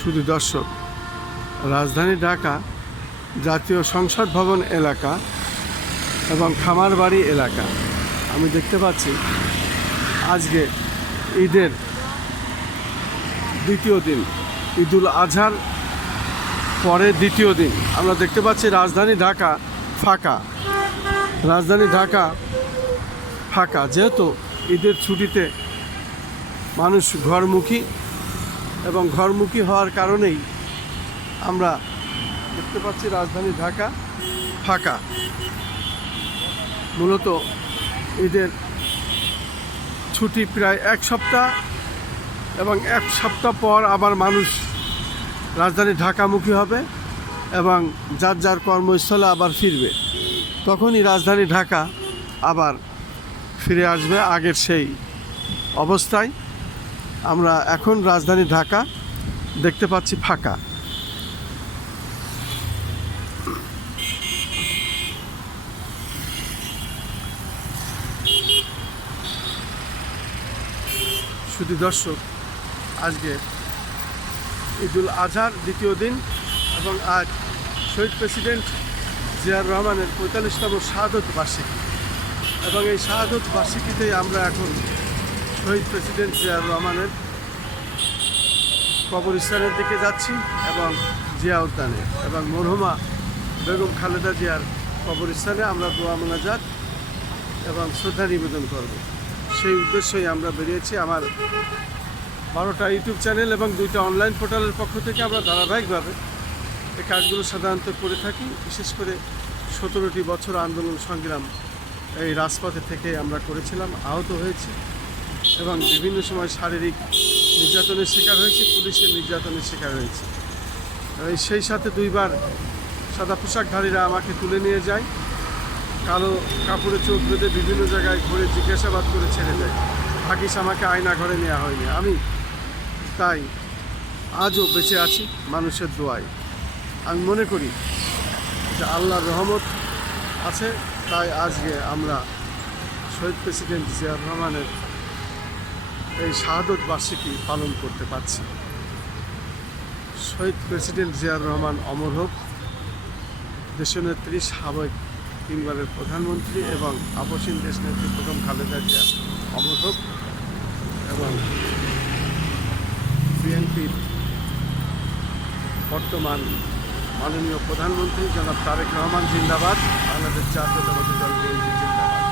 শুধু দর্শক, রাজধানী ঢাকা জাতীয় সংসদ ভবন এলাকা এবং খামারবাড়ি এলাকা আমি দেখতে পাচ্ছি আজকে ঈদের দ্বিতীয় দিন, ঈদুল আজহার পরে দ্বিতীয় দিন। আমরা দেখতে পাচ্ছি রাজধানী ঢাকা ফাঁকা, রাজধানী ঢাকা ফাঁকা। যেহেতু ঈদের ছুটিতে মানুষ ঘরমুখী এবং ঘরমুখী হওয়ার কারণেই আমরা দেখতে পাচ্ছি রাজধানী ঢাকা ফাঁকা। মূলত ঈদের ছুটি প্রায় এক সপ্তাহ এবং এক সপ্তাহ পর আবার মানুষ রাজধানী ঢাকামুখী হবে এবং যার যার কর্মস্থলে আবার ফিরবে। তখনই রাজধানী ঢাকা আবার ফিরে আসবে আগের সেই অবস্থায়। আমরা এখন রাজধানী ঢাকা দেখতে পাচ্ছি ফাঁকা। শুধু দর্শক, আজকে ঈদুল আজহার দ্বিতীয় দিন এবং আজ শহীদ প্রেসিডেন্ট জিয়াউর রহমানের ৪৫তম শাহাদত বার্ষিকী এবং এই শাহাদত বার্ষিকীতেই আমরা এখন শহীদ প্রেসিডেন্ট জিয়াউর রহমানের কবরস্থানের দিকে যাচ্ছি এবং জিয়া উদ্যানে এবং মরহুমা বেগম খালেদা জিয়ার কবরস্থানে আমরা দোয়া মোনাজাত এবং শ্রদ্ধা নিবেদন করব। সেই উদ্দেশ্যেই আমরা বেরিয়েছি। আমার 12টা ইউটিউব চ্যানেল এবং 2টা অনলাইন পোর্টালের পক্ষ থেকে আমরা ধারাবাহিকভাবে এই কাজগুলো সাধারণত করে থাকি। বিশেষ করে 17টি বছর আন্দোলন সংগ্রাম এই রাজপথে থেকে আমরা করেছিলাম, আহত হয়েছি এবং বিভিন্ন সময় শারীরিক নির্যাতনের শিকার হয়েছি, পুলিশের নির্যাতনের শিকার হয়েছি। সেই সাথে 2বার সাদা পোশাকধারীরা আমাকে তুলে নিয়ে যায়, কালো কাপড়ে চোখ বেঁধে বিভিন্ন জায়গায় ঘুরে জিজ্ঞাসাবাদ করে ছেড়ে দেয়। ভাগ্যিস আমাকে আয়না ঘরে নেওয়া হয়নি। আমি তাই আজও বেঁচে আছি মানুষের দোয়ায়। আমি মনে করি যে আল্লাহর রহমত আছে, তাই আজকে আমরা শহীদ প্রেসিডেন্ট জিয়াউর রহমানের এই শাহাদত বার্ষিকী পালন করতে পারছি। শহীদ প্রেসিডেন্ট জিয়াউর রহমান অমর হোক। দেশনেত্রী, সাবেক 3বারের প্রধানমন্ত্রী এবং আপসীন দেশনেত্রী বেগম খালেদা জিয়া অমর হোক এবং বিএনপির বর্তমান মাননীয় প্রধানমন্ত্রী জনাব তারেক রহমান জিন্দাবাদ, বাংলাদেশ জাতীয়তাবাদী দল বিএনপি জিন্দাবাদ।